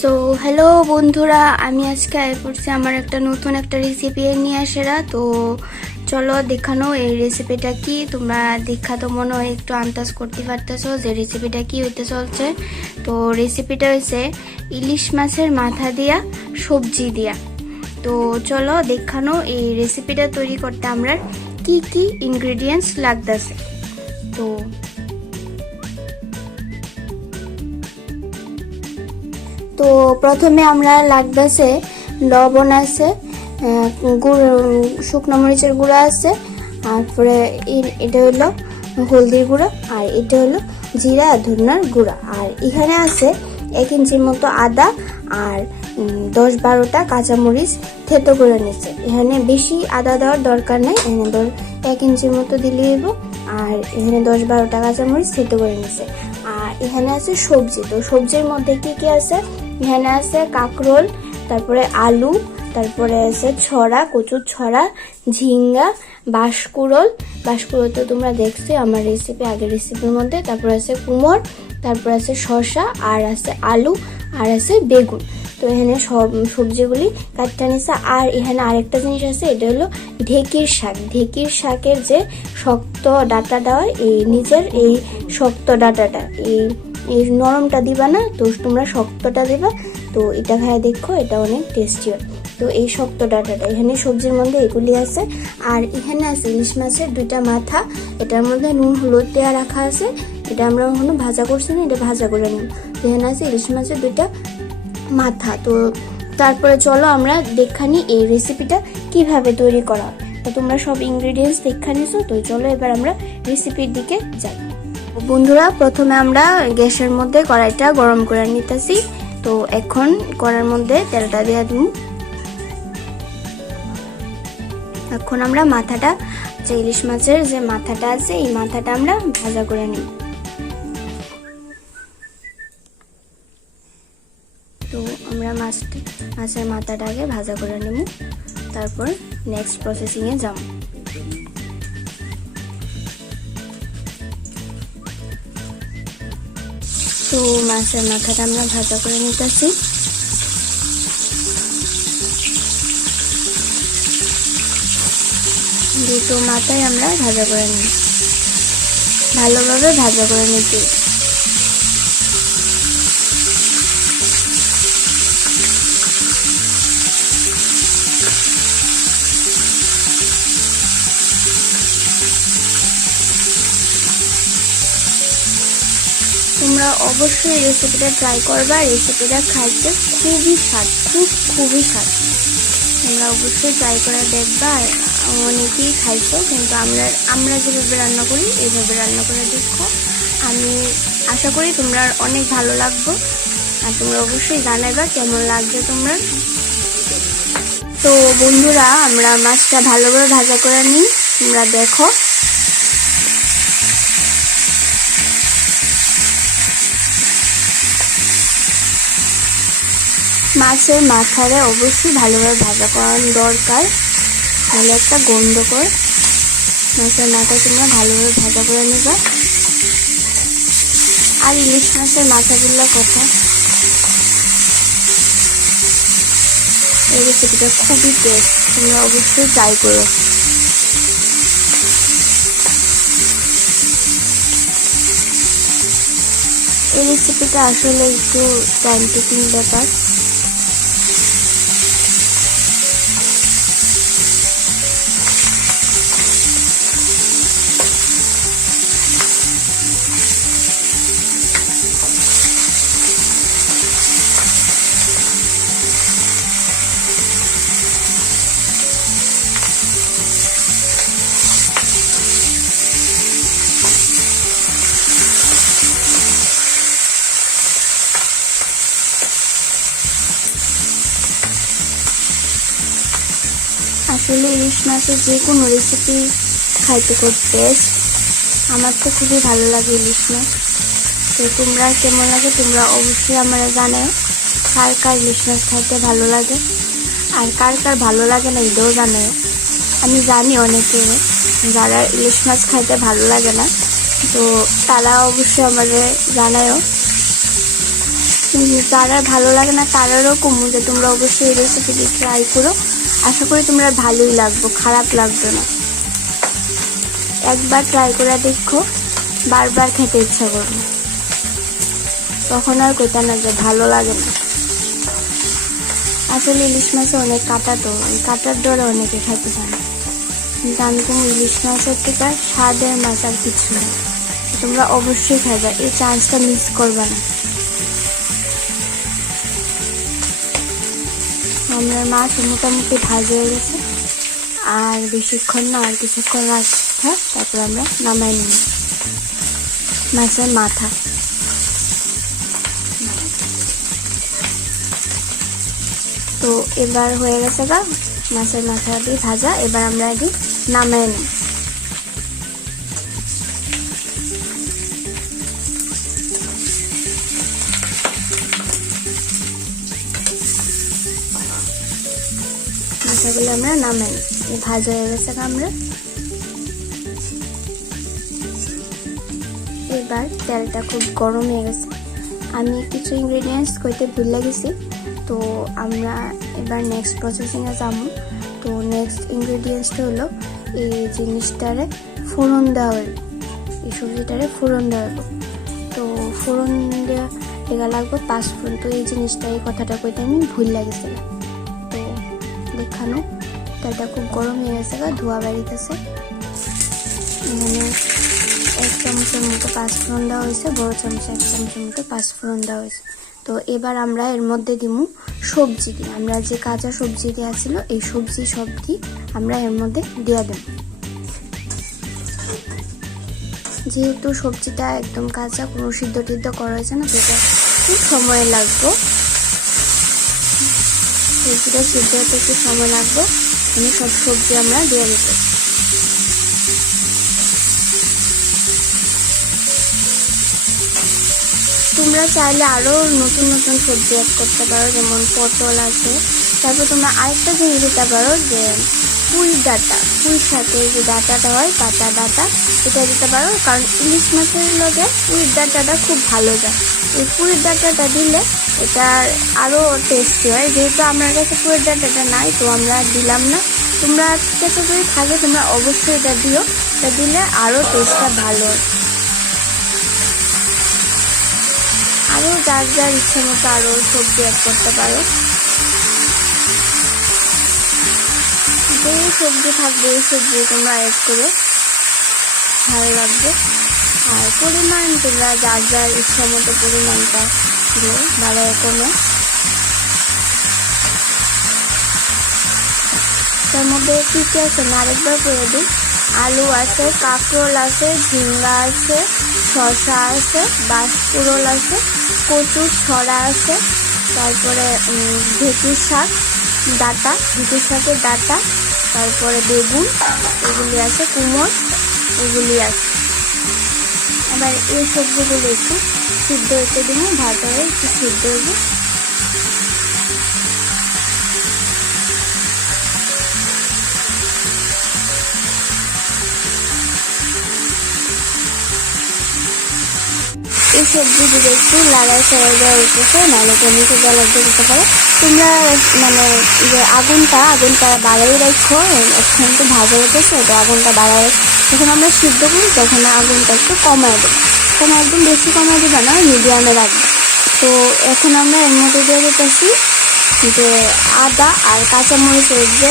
So hello বন্ধুরা, আমি আজকে আয় করছি আমার নতুন একটা রেসিপি নিয়ে আসারা। তো চলো দেখানো এই রেসিপিটা কি। তোমরা দেখা তো মনে হয় একটু আন্দাজ করতে পারতেছো যে রেসিপিটা কি হইতে চলছে। তো রেসিপিটা হচ্ছে ইলিশ মাছের মাথা দিয়া সবজি দিয়া। তো চলো দেখানো এই রেসিপিটা তৈরি করতে আমরা কি কি ইনগ্রেডিয়েন্টস লাগতেছে। তো প্রথমে আমরা লাগতেছে লবণ আছে, শুকনো মরিচের গুঁড়া আছে, তারপরে এটা হলো হলদির গুঁড়া, আর এটা হলো জিরা ধনিয়ার গুঁড়া, আর এখানে আছে 1 ইঞ্চির মতো আদা আর 10-12টা কাঁচামরিচ থেতো করে নিচ্ছে। এখানে বেশি আদা দেওয়ার দরকার নেই, এখানে 1 ইঞ্চির মতো দিলে দিব। আর এখানে 10-12টা কাঁচামরিচ থেতো করে নিচ্ছে। আর এখানে আছে সবজি। তো সবজির মধ্যে কি কি আছে, এখানে আছে কাঁকরোল, তারপরে আলু, তারপরে আছে ছড়া, কচুর ছড়া, ঝিঙ্গা, বাঁশকুড়োল তো তোমরা দেখছো আমার আগের রেসিপির মধ্যে। তারপরে আছে কুমড়, তারপর আছে শসা, আর আছে আলু, আর আছে বেগুন। তো এখানে সব সবজিগুলি কাটতে নিচ্ছে। আর এখানে আরেকটা জিনিস আছে, এটা হলো ঢেঁকির শাক। ঢেঁকির শাকের যে শক্ত ডাঁটাটা হয়, এই নিচের এই শক্ত ডাঁটাটা, এই নরমটা দিবা না, তো তোমরা শক্তটা দিবা। তো এটা খায় দেখো, এটা অনেক টেস্টি হয়। তো এই শক্ত ডাঁটাটা এখানে সবজির মধ্যে এগুলি আছে। আর এখানে আছে ইলিশ মাছের 2টা মাথা, এটার মধ্যে নুন হলুদ দেওয়া রাখা আছে। এটা আমরা এখনো ভাজা করছি না, এটা ভাজা করে নিব। এখানে আছে ইলিশ মাছের 2টা মাথা। তো তারপরে চলো আমরা দেখানি এই রেসিপিটা কিভাবে তৈরি করা হয়। তো তোমরা সব ইনগ্রেডিয়েন্টস দেখা নিছো। তো চলো এবার আমরা রেসিপির দিকে যাই। বন্ধুরা, প্রথমে আমরা গ্যাসের মধ্যে কড়াইটা গরম করে নিতেছি। তো এখন কড়াইয়ের মধ্যে তেলটা দিয়ে দিব। এখন আমরা মাথাটা, যে ইলিশ মাছের যে মাথাটা আছে, এই মাথাটা আমরা ভাজা করে নিব। তো আমরা মাছের মাথাটাকে ভাজা করে নেব, তারপর নেক্সট প্রসেসিংয়ে যাব। তো মাছের মাথাটা আমরা ভাজা করে নিতেছি। দুটো মাথায় আমরা ভাজা করে নিই, ভালোভাবে ভাজা করে নিতে। তোমরা অবশ্যই রেসিপিটা ট্রাই করবা। রেসিপিটা খাইতে খুবই স্বাদ। তোমরা অবশ্যই ট্রাই করে দেখবা। অনেকেই খাইছো, কিন্তু আমরা যেভাবে রান্না করি এইভাবে রান্না করে দেখো। আমি আশা করি তোমরা অনেক ভালো লাগবে। আর তোমরা অবশ্যই জানাইবা কেমন লাগছে তোমরা। তো বন্ধুরা, আমরা মাছটা ভালোভাবে ভাজা করে নিই, তোমরা দেখো। মাছের মাথারে অবশ্যই ভালোভাবে ভাজা করার দরকার, তাহলে একটা গন্ধকর। মাছের মাথা তোমরা ভালোভাবে ভাজা করে নিবা। আর ইলিশ মাছের মাথাগুলোর কথা, এই রেসিপিটা খুবই টেস্ট, তোমরা অবশ্যই ট্রাই করো। এই রেসিপিটা আসলে একটু টাইম টেকিং ব্যাপার। আসলে ইলিশ মাছের যে কোনো রেসিপি খাইতে খুব টেস্ট। আমার তো খুবই ভালো লাগে ইলিশ মাছ। তো তোমরা কেমন লাগে তোমরা অবশ্যই আমরা জানাও। কার কার ইলিশ মাছ খাইতে ভালো লাগে, আর কার কার ভালো লাগে না এটাও জানাও। আমি জানি অনেকে যারা ইলিশ মাছ খাইতে ভালো লাগে না, তো তারা অবশ্যই আমাদের জানাও। যারা ভালো লাগে না তারারও কমু যে তোমরা অবশ্যই এই রেসিপিটি ট্রাই করো। আশা করি তোমরা ভালোই লাগবে, খারাপ লাগবে না। একবার ট্রাই করে দেখো, বারবার খেতে ইচ্ছা করবে, তখন আর কইতা না যে ভালো লাগে না। আসলে ইলিশ মাছে অনেক কাঁটা, তো এই কাঁটার ডরে অনেকে খাইতে চায় না, কিন্তু আমি কোনো ইলিশ মাছের থেকে স্বাদের মাছ আর কিছু নেই। তোমরা অবশ্যই খাইবা, এই চান্সটা মিস করবা না। আমার মাছ মোটামুটি ভাজা হয়ে গেছে, আর বেশিক্ষণ না, আর কিছুক্ষণ রাখা, তারপর আমরা নামাই নিব মাছের মাথা। তো এবার হয়ে গেছে গা মাছের মাথা দিয়ে ভাজা, এবার আমরা এটি নামাই নিব। মাথাগুলো আমরা নামাই নিব, ভাজা হয়ে গেছে আমরা। এবার তেলটা খুব গরম হয়ে গেছে, আমি কিছু ইনগ্রেডিয়েন্টস কইতে ভুলে গেছি, তো আমরা এবার নেক্সট প্রসেসিংয়ে যাবো। তো নেক্সট ইনগ্রেডিয়েন্টসটা হলো এই জিনিসটারে ফোড়ন দেওয়া হলো, এই সবজিটারে ফোড়ন দেওয়া হলো। তো ফোড়ন দেওয়া লাগবে 5 ফোড়ন। তো এই জিনিসটা, এই কথাটা কইতে আমি ভুলে গেছিলাম। তো দেখানো তেলটা খুব গরম হয়ে গেছে, ধোয়া বেরিতেছে। এখানে 1 চামচের মতো 5 ফোড়ন দেওয়া হয়েছে, বড় চামচে 1 চামচের মতো 5 ফোড়ন দেওয়া হয়েছে। তো এবার আমরা এর মধ্যে দিব সবজি, আমরা যে কাঁচা সবজি দেওয়া ছিল এই সবজি সবজি আমরা এর মধ্যে দিয়ে দেব। যেহেতু সবজিটা একদম কাঁচা, কোনো সিদ্ধ টিদ্ধ করা হয়েছে না, সেটা খুব সময় লাগবে, সবজিটা সিদ্ধ হতে একটু সময় লাগবে। আমি সব সবজি আমরা দিয়ে দিতে। তোমরা চাইলে আরো নতুন নতুন সবজি অ্যাড করতে পারো, যেমন পটল আছে। তারপর তোমরা আরেকটা জিনিস দিতে পারো, যে পুঁই ডাঁটা, পুঁই শাকের যে ডাঁটাটা হয়, কাঁচা ডাঁটা, এটা দিতে পারো। কারণ ইলিশ মাছের লগে পুঁই ডাঁটাটা খুব ভালো যায়। এই পুঁই ডাঁটাটা দিলে এটা আরো টেস্টি হয়। যেহেতু আমার কাছে পুঁই ডাঁটাটা নাই, তো আমরা দিলাম না। তোমরা কাছে যদি থাকে তোমরা অবশ্যই এটা দিও, এটা দিলে আরো টেস্টটা ভালো হয়। আরো যার যার ইচ্ছা মতো আরো সবজি অ্যাড করতে পারো, যে সবজি থাকবে এই সবজি তোমরা অ্যাড করো, ভালো লাগবে। আর পরিমাণ তোমরা যার যার ইচ্ছা মতো পরিমাণটা দিও, ভালো কমে। তার মধ্যে কি কি আছে না আরেকবার করে দিই। আলু আছে, কাঁকরোল আছে, ঝিঙ্গা আছে, শসা আছে, বাঁশকুড়োল আছে, কচুর ছড়া আছে, তারপরে ঢেঁকির শাক ডাঁটা, ঢেঁকির শাকের ডাঁটা, তারপরে বেগুন এগুলি আছে, কুমড় এগুলি আছে। এবার এই সবজিগুলো একটু সিদ্ধ হতে দিন, ভাজা হয়ে একটু সিদ্ধ হইবে। এই সবজিগুলো একটু লাড়াই চাড়াই দেওয়া উঠেছে, নাহলে টমেটো জ্বালা দিতে পারো তোমরা। মানে যে আগুনটা বাড়াই রাখো, এখন তো ভাজা উঠেছে, তো আগুনটা বাড়াই, যখন আমরা সিদ্ধ করি তখন আগুনটা একটু কমায় দেবো। তখন একদম বেশি কমায় দেবে না, মিডিয়ামে রাখবে। তো এখন আমরা এর মধ্যে দিয়ে দিতেছি যে আদা আর কাঁচামরিচের যে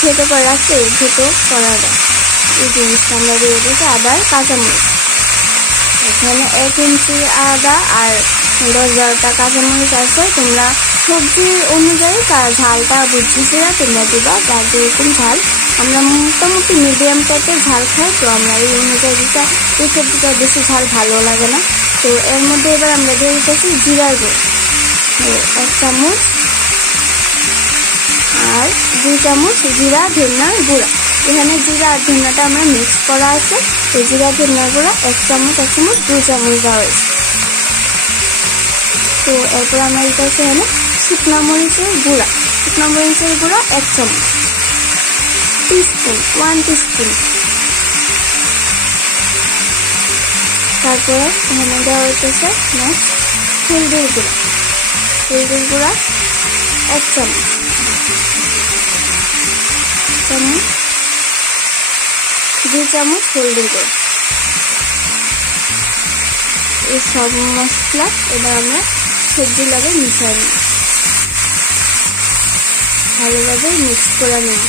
থেতো করে রাখছে, এই থেতো করাটা, এই জিনিসটা আমরা দিয়ে দিতেছি, আদা আর কাঁচামরিচ। এখানে 1 ইঞ্চি আদা আর 10-12টা কাঁচামরিচ আছে। তোমরা সবজি অনুযায়ী তার ঝালটা বুঝছিরা তোমরা দিবা, যার যেরকম ঝাল। আমরা মোটামুটি মিডিয়াম টাইপের ঝাল খাই, তো আমরা এই অনুযায়ী দিতে, এই সবজিটা বেশি ঝাল ভালো লাগে না। তো এর মধ্যে এবার আমরা দিয়ে দিতেছি জিরার গুঁড়ো, 1 চামচ, আর 2 চামচ জিরা ধনিয়ার গুঁড়া। এখানে জিরা আর ধনিয়াটা আমরা মিক্স করা আছে, তো জিরা ধনিয়ার গুঁড়া 1 চামচ 2 চামচ দেওয়া হয়েছে। তো এরপর আমরা দিতেছি এখানে শুকনা মরিচের গুঁড়া, 1 চামচ, টিস্পুন 1 টিস্পুন। তারপরে এখানে দেওয়া হইতেছে হলদির গুঁড়া হলদির গুঁড়া 1 চামচ, 2 চামচ হলদির গুঁড়া। এই সব মশলা এবার আমরা সবজি লাগে মিশিয়ে নিই, ভালোভাবে মিক্স করে নিই।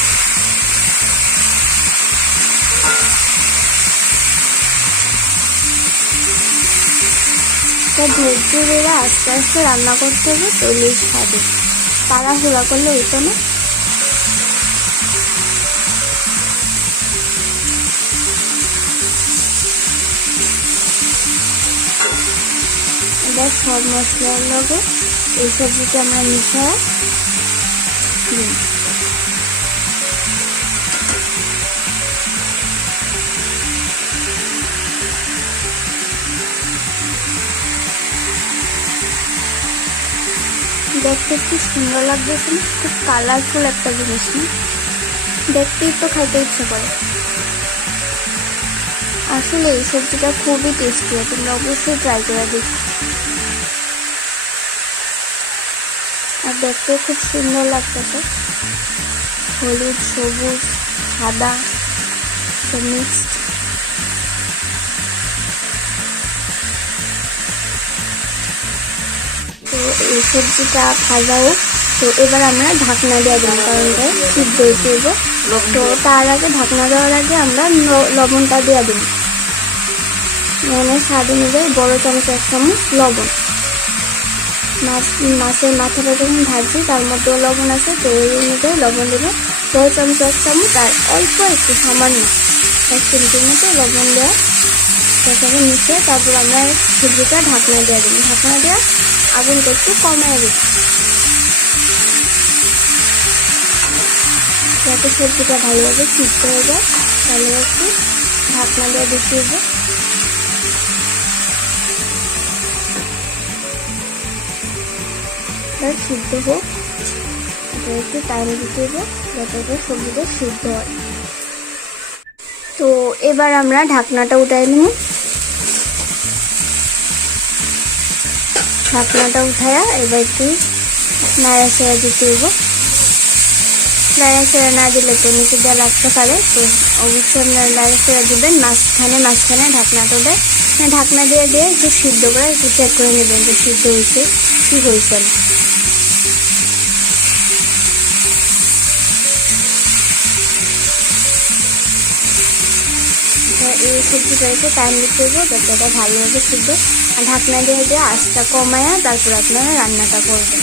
ধৈর্য ধরে আস্তে আস্তে রান্না করতে হবে, তৈলির স্বাদে তাড়াহুড়া করলে হইতো না। এবার সব মশলার লগে এই সবজিটা আমরা মিশিয়ে দিই। দেখতে কি সুন্দর লাগতেছে না? খুব কালারফুল একটা জিনিস না, দেখতেই তো খাইতে ইচ্ছে করে। আসলে এই সবজিটা খুবই টেস্টি, তোমরা অবশ্যই ট্রাই করে দেখো। আর দেখতে খুব সুন্দর লাগতেছে, হলুদ, সবুজ, সাদা মিক্সড। তো এই সবজিটা ভাজা হোক, তো এবার আমরা ঢাকনা দিয়ে দিলাম, কারণ এটা সিদ্ধ হয়ে যাব। তো তার আগে ঢাকনা দেওয়ার আগে আমরা লবণটা দিয়ে দিই। মানে স্বাদ অনুযায়ী বড় চামচ 1 চামচ লবণ। মাছের মাথাটা যখন ভাজি তার মধ্যেও লবণ আছে, তো এই অনুযায়ী লবণ দেবো বড় চামচ 1 চামচ, আর অল্প একটু সামান্য 1 চিমটির মতো লবণ দেওয়া, সেটাকে মিশিয়ে তারপর আমরা সবজিটা ঢাকনা দিয়ে দিই। ঢাকনা দেওয়া আগুনটা একটু কমিয়ে দিই, যাতে সবজিটা ভালোভাবে সিদ্ধ হয়ে যায়। তাহলে একটু ঢাকনা দিয়ে দিতে হবে। সিদ্ধ হোক, এটা একটু টাইম দিতে হবে যাতে সবজিটা সিদ্ধ হয়। তো এবার আমরা ঢাকনাটা উঠাই নেব। ঢাকনাটা উঠায়া এবার একটু নাড়াচাড়া দিতে হবে। নাড়াচাড়া না দিলে তো নিচে দেওয়া লাগতে পারে, তো অবশ্যই আপনারা নাড়াচাড়া দিবেন। মাঝখানে ঢাকনাটা দেয়, ঢাকনা দিয়ে একটু সিদ্ধ করে একটু চেক করে নেবেন যে সিদ্ধ হয়েছে কি হয়েছে। এই সবজিটা একটু টাইম দিতে হবে যাতে এটা ভালোভাবে সিদ্ধ। আর ঢাকনা দিয়ে আঁচটা কমায়া তারপর আপনারা রান্নাটা করবেন।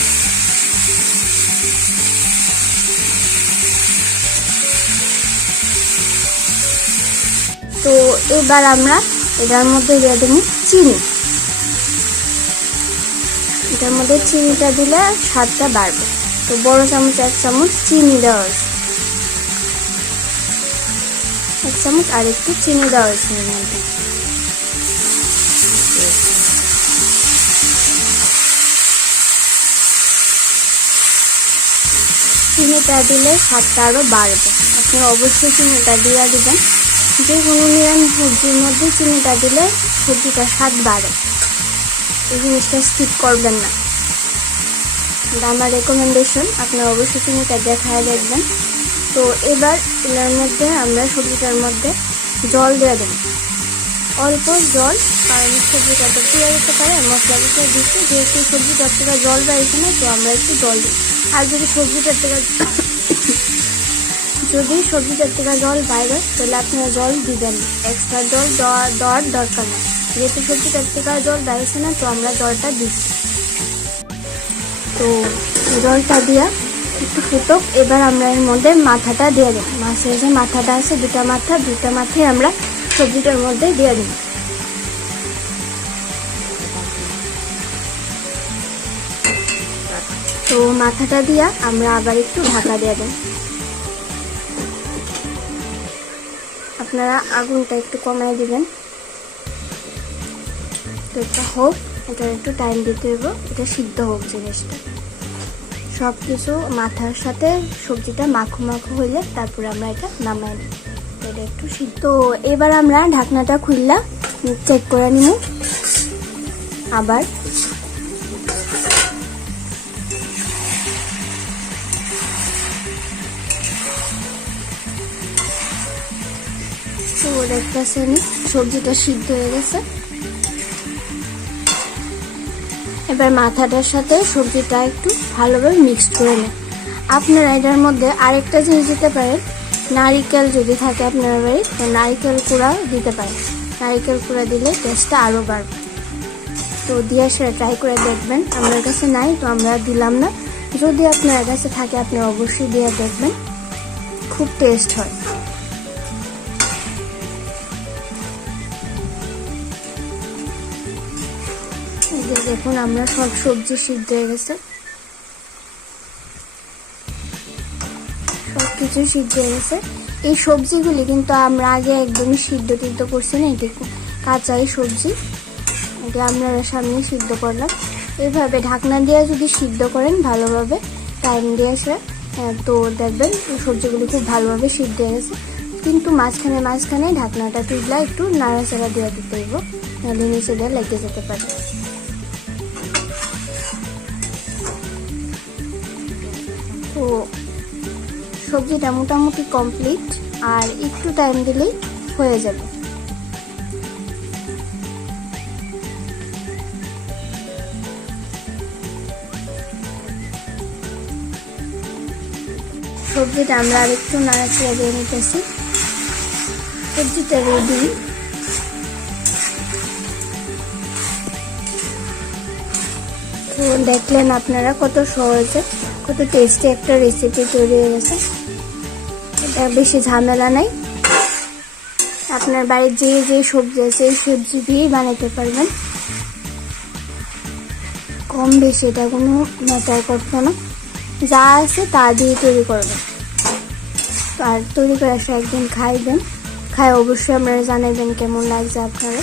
তো এবার আমরা এটার মধ্যে দিয়ে দেবো চিনি। এটার মধ্যে চিনিটা দিলে স্বাদটা বাড়বে। তো বড় চামচ 1 চামচ চিনি দেওয়া হয়েছে, 1 চামচ আর একটু চিনি দেওয়া হয়েছে এর মধ্যে। চিনিটা দিলে স্বাদটা আরো বাড়বে, আপনারা অবশ্যই চিনিটা দিয়ে দিবেন। যে কোনো নিরামিষ সবজির মধ্যে চিনিটা দিলে সবজিটার স্বাদ বাড়ে, এই জিনিসটা স্কিপ করবেন না। আমার রেকমেন্ডেশন, আপনারা অবশ্যই চিনিটা দেখায় দেখবেন। তো এবার এর মধ্যে আমরা সবজিটার মধ্যে জল দিয়ে দেব, অল্প জল, কারণ সবজিটা তো পুড়ে যেতে পারে। মশলা দিচ্ছি, যেহেতু সবজিটার থেকে জল বেরোচ্ছে না, তো আমরা একটু জল দিই। আর যদি সবজিটার থেকে জল বাইরে, তাহলে আপনারা জল দিবেন, এক্সট্রা জল দেওয়ার দরকার নেই। যেহেতু সবজিটার থেকে জল বেরোচ্ছে না, তো আমরা জলটা দিচ্ছি। তো জলটা দিয়া একটু ফুটুক। এবার আমরা এর মধ্যে মাথাটা দিয়ে দিই। মাছের যে মাথাটা আছে, দুটা মাথায় আমরা সবজিটার মধ্যে দিয়ে দিই। তো মাথাটা দিয়া আমরা আবার একটু ঢাকা দিয়ে দিই। আপনারা আগুনটা একটু কমাই দিবেন। তো এটা হোক, এটা একটু টাইম দিতে হইব, এটা সিদ্ধ হোক জিনিসটা। সব কিছু মাথার সাথে সবজিটা মাখো হইলে তারপরে আমরা এটা নামাই নিই। এটা একটু সিদ্ধ। এবার আমরা ঢাকনাটা খুললা চেক করে নিব। আবার তো দেখতেছেন সবজিটা সিদ্ধ হয়ে গেছে। এবার মাথাটার সাথে সবজিটা একটু ভালোভাবে মিক্সড করে নেন। আপনারা এটার মধ্যে আরেকটা জিনিস দিতে পারেন, নারিকেল যদি থাকে আপনার বাড়ি তো নারিকেল কুড়া দিতে পারেন। নারিকেল কুড়া দিলে টেস্টটা আরও বাড়বে। তো দিয়ে সেটা ট্রাই করে দেখবেন। আমার কাছে নাই তো আমরা দিলাম না, যদি আপনার কাছে থাকে আপনি অবশ্যই দিয়ে দেখবেন, খুব টেস্ট হয়। এই যে দেখুন আমরা সব সবজি সিদ্ধ হয়ে গেছে, সব কিছু সিদ্ধ হয়ে গেছে। এই সবজিগুলি কিন্তু আমরা আগে একদমই সিদ্ধ টিদ্ধ করছি না, এটি কাঁচাই সবজি, এটা আমরা সামনে সিদ্ধ করলাম। এইভাবে ঢাকনা দিয়ে যদি সিদ্ধ করেন ভালোভাবে টাইম দিয়ে আসে তো দেখবেন সবজিগুলি খুব ভালোভাবে সিদ্ধ হয়ে গেছে। কিন্তু মাঝখানে ঢাকনাটা তুললে একটু নাড়াচাড়া দিয়ে দিতে হইব, নাহলে নিচে দিয়ে লেগে যেতে পারে। তো সবজিটা মোটামুটি কমপ্লিট, আর একটু টাইম দিলেই হয়ে যাবে। সবজিটা আমরা আরেকটু নাড়াচাড়া দিয়ে নিতেছি। সবজিটা রেডি। তো দেখলেন আপনারা কত সহজে কত টেস্টি একটা রেসিপি তৈরি হয়ে গেছে। এটা বেশি ঝামেলা নাই, আপনার বাড়ির যে সবজি আছে এই সবজি দিয়েই বানাতে পারবেন। কম বেশি এটা কোনো ম্যাটার করতো না, যা আছে তা দিয়ে তৈরি করবেন। আর তৈরি করে আসলে একদিন খাইবেন, খাই অবশ্যই আপনারা জানাবেন কেমন লাগছে আপনারা।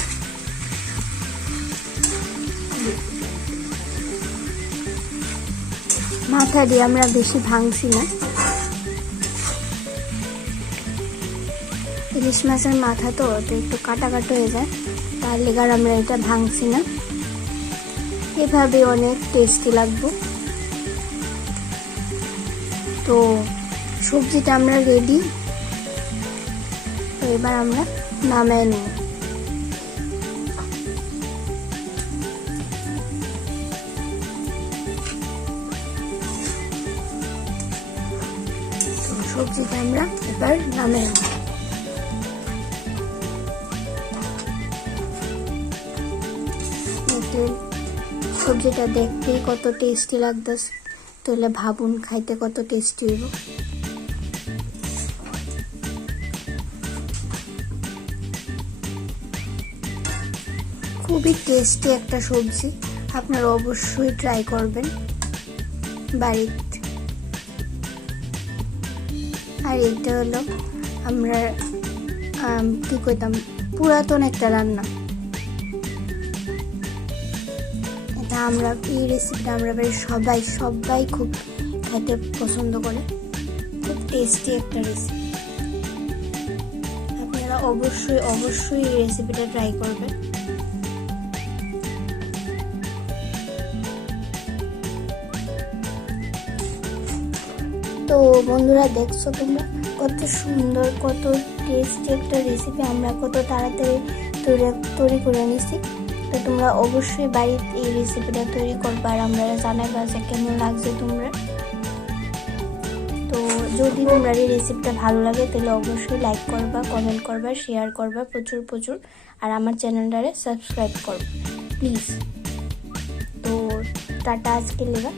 মাথা দিয়ে আমরা বেশি ভাঙছি না, ইলিশ মাছের মাথা তো একটু কাটা হয়ে যায়, তার লেগার আমরা এটা ভাঙছি না। এভাবে অনেক টেস্টি লাগবে। তো সবজিটা আমরা রেডি, তো এবার আমরা নামিয়ে নেব। সবজিটা আমরা এবার নামিয়ে নেব। সবজিটা দেখতেই কত টেস্টি লাগতেছে, তাহলে ভাবুন খাইতে কত টেস্টি হইব। খুবই টেস্টি একটা সবজি, আপনারা অবশ্যই ট্রাই করবেন বাড়িতে। আর এটা হলো আমরা কি কইতাম পুরাতন একটা রান্না। এটা আমরা এই রেসিপিটা আমরা বাড়ির সবাই খুব খেতে পছন্দ করে, খুব টেস্টি একটা রেসিপি। আপনারা অবশ্যই এই রেসিপিটা ট্রাই করবেন। তো বন্ধুরা দেখছো তোমরা কত সুন্দর কত টেস্টি একটা রেসিপি আমরা কত তাড়াতাড়ি তৈরি করে নিছি। তো তোমরা অবশ্যই বাড়িতে এই রেসিপিটা তৈরি করবা, আর আমরা জানাইবা যে কেমন লাগছে তোমরা। তো যদি তোমরা এই রেসিপিটা ভালো লাগে তাহলে অবশ্যই লাইক করবা, কমেন্ট করবা, শেয়ার করবা প্রচুর, আর আমার চ্যানেলটারে সাবস্ক্রাইব করবা প্লিজ। তো টাটা আজকে লেগা,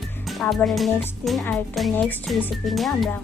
আবার নেক্সট দিন আরেকটা নেক্সট রেসিপি নিয়ে আমরা